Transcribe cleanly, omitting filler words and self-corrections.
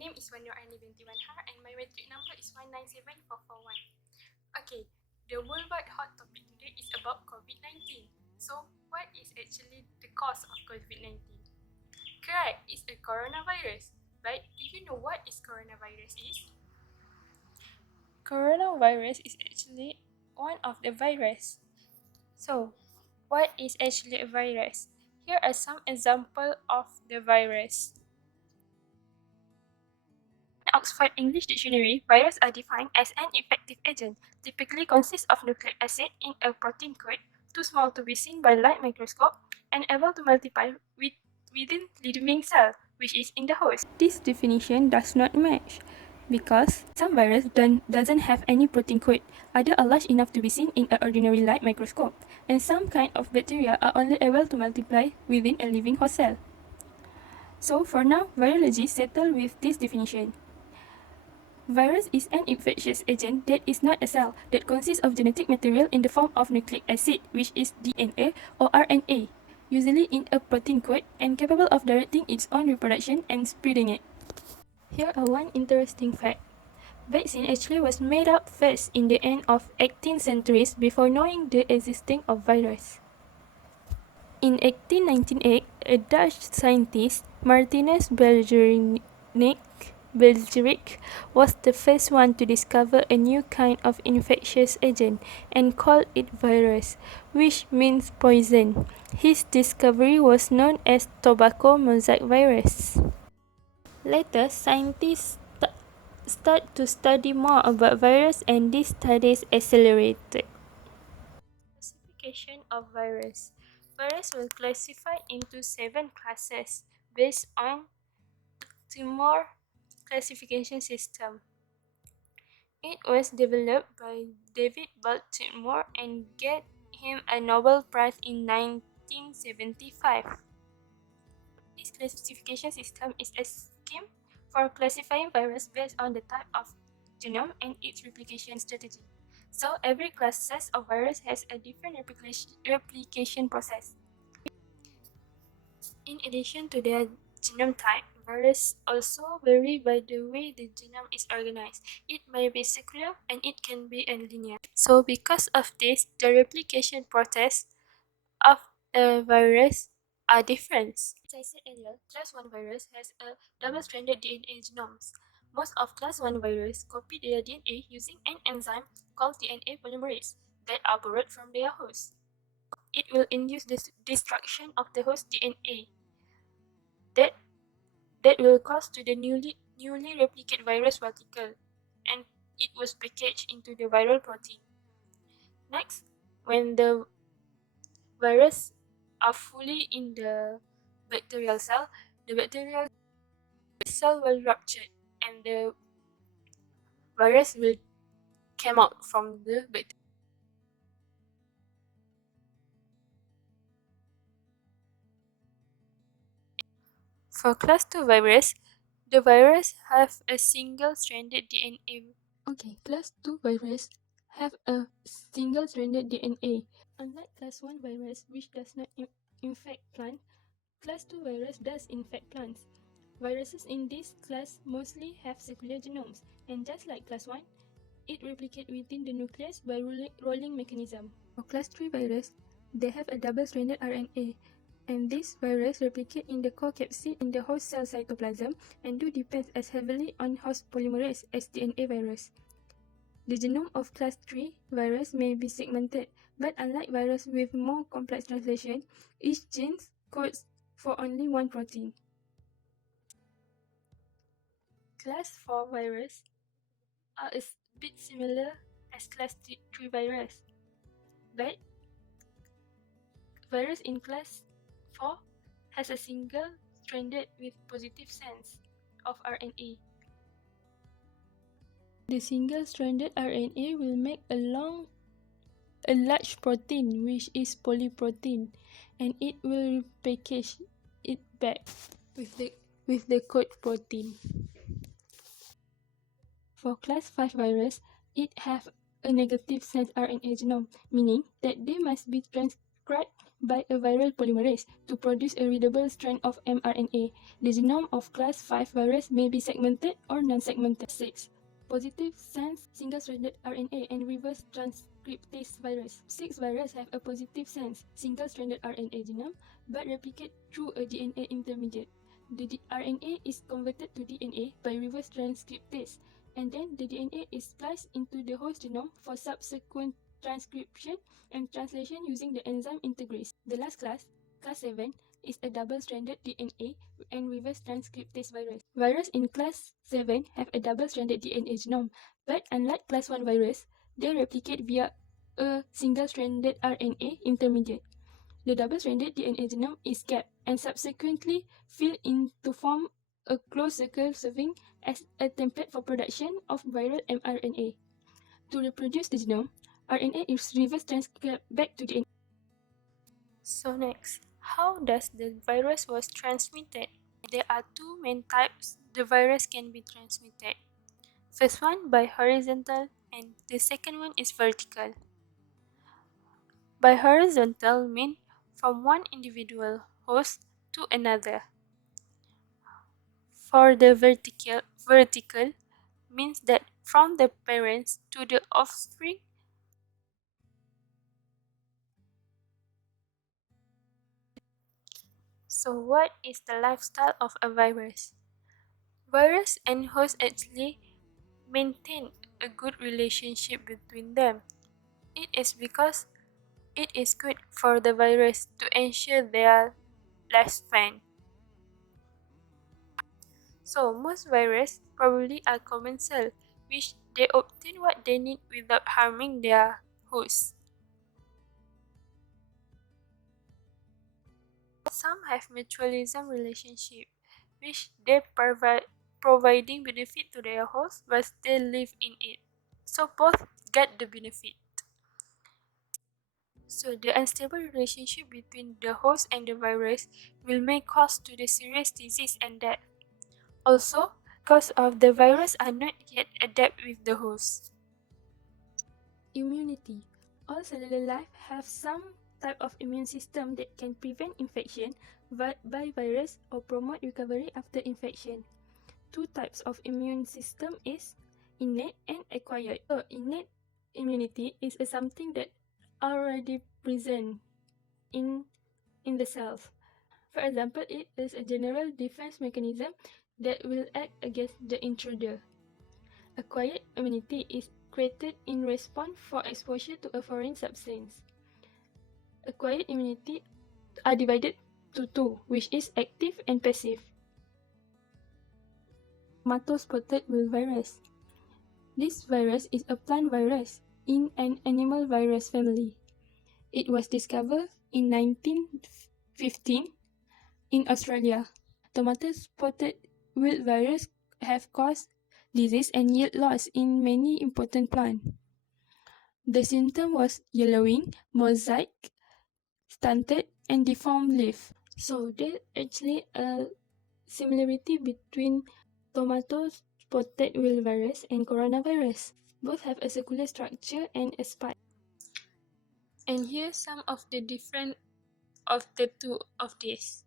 name is Binti and my metric number is 197441. Okay, the worldwide hot topic today is about COVID-19. So, what is actually the cause of COVID-19? Correct, it's a coronavirus. But do you know what is coronavirus is? Coronavirus is actually one of the virus. So, what is actually a virus? Here are some examples of the virus. In Oxford English Dictionary, viruses are defined as an infective agent, typically consists of nucleic acid in a protein coat, too small to be seen by light microscope, and able to multiply within living cell, which is in the host. This definition does not match because some virus doesn't have any protein coat, others are large enough to be seen in an ordinary light microscope, and some kind of bacteria are only able to multiply within a living host cell. So for now, virology settle with this definition. Virus is an infectious agent that is not a cell, that consists of genetic material in the form of nucleic acid, which is DNA or RNA, usually in a protein coat, and capable of directing its own reproduction and spreading it. Here are one interesting fact. Vaccine actually was made up first in the end of 18th centuries before knowing the existence of virus. In 1898, a Dutch scientist, Martinus Belgeric, was the first one to discover a new kind of infectious agent and called it virus, which means poison. His discovery was known as tobacco mosaic virus. Later, scientists start to study more about virus, and these studies accelerated. Classification of virus. Virus were classified into 7 classes based on Baltimore classification system. It was developed by David Baltimore and get him a Nobel Prize in 1975. This classification system is a scheme for classifying virus based on the type of genome and its replication strategy. So every class of virus has a different replication process. In addition to their genome type, viruses also vary by the way the genome is organized. It may be circular and it can be linear. So because of this, the replication process of the virus are different. As I said earlier, class 1 virus has a double-stranded DNA genomes. Most of class 1 virus copy their DNA using an enzyme called DNA polymerase that are borrowed from their host. It will induce the destruction of the host DNA that will cause to the newly replicated virus particle, and it was packaged into the viral protein. Next, when the virus are fully in the bacterial cell, the bacterial cell will rupture and the virus will come out from the bacteria. For class 2 virus, the virus have a single-stranded DNA. Okay, class 2 virus have a single-stranded DNA. Unlike class 1 virus, which does not infect plants, class 2 virus does infect plants. Viruses in this class mostly have circular genomes, and just like class 1, it replicates within the nucleus by rolling mechanism. For class 3 virus, they have a double-stranded RNA, and this virus replicate in the core capsid in the host cell cytoplasm and do depend as heavily on host polymerase as DNA virus. The genome of class 3 virus may be segmented, but unlike virus with more complex translation, each gene codes for only one protein. Class 4 virus are a bit similar as class 3 virus, but virus in class 4 has a single stranded with positive sense of RNA. The single-stranded RNA will make a large protein, which is polyprotein, and it will package it back with the code protein. For class 5 virus, it have a negative sense RNA genome, meaning that they must be transcribed by a viral polymerase to produce a readable strand of mRNA. The genome of class 5 virus may be segmented or non-segmented. 6. Positive sense single-stranded RNA and reverse transcriptase virus. 6 virus have a positive sense single-stranded RNA genome but replicate through a DNA intermediate. The RNA is converted to DNA by reverse transcriptase, and then the DNA is spliced into the host genome for subsequent transcription and translation using the enzyme integrase. The last class, class 7, is a double-stranded DNA and reverse transcriptase virus. Virus in class 7 have a double-stranded DNA genome, but unlike class 1 virus, they replicate via a single-stranded RNA intermediate. The double-stranded DNA genome is capped and subsequently filled in to form a closed circle serving as a template for production of viral mRNA. To reproduce the genome, RNA is reverse transcribed back to DNA. So next, how does the virus was transmitted? There are two main types the virus can be transmitted. First one by horizontal and the second one is vertical. By horizontal mean from one individual host to another. For the vertical means that from the parents to the offspring. So what is the lifestyle of a virus? Virus and host actually maintain a good relationship between them. It is because it is good for the virus to ensure their lifespan. So most viruses probably are commensal, which they obtain what they need without harming their host. Some have mutualism relationship, which they providing benefit to their host but they live in it. So both get the benefit. So the unstable relationship between the host and the virus will may cause to the serious disease and death. Also, because of the virus are not yet adapt with the host. Immunity. All cellular life have some type of immune system that can prevent infection by virus or promote recovery after infection. Two types of immune system is innate and acquired. So innate immunity is something that already present in the cells. For example, it is a general defense mechanism that will act against the intruder. Acquired immunity is created in response for exposure to a foreign substance. Acquired immunity are divided to two, which is active and passive. Tomato spotted wilt virus. This virus is a plant virus in an animal virus family. It was discovered in 1915 in Australia. Tomato spotted wilt virus have caused disease and yield loss in many important plants. The symptom was yellowing, mosaic, stunted, and deformed leaf. So there's actually a similarity between tomato spotted wilt virus and coronavirus. Both have a circular structure and a spike. And here's some of the different of the two of these.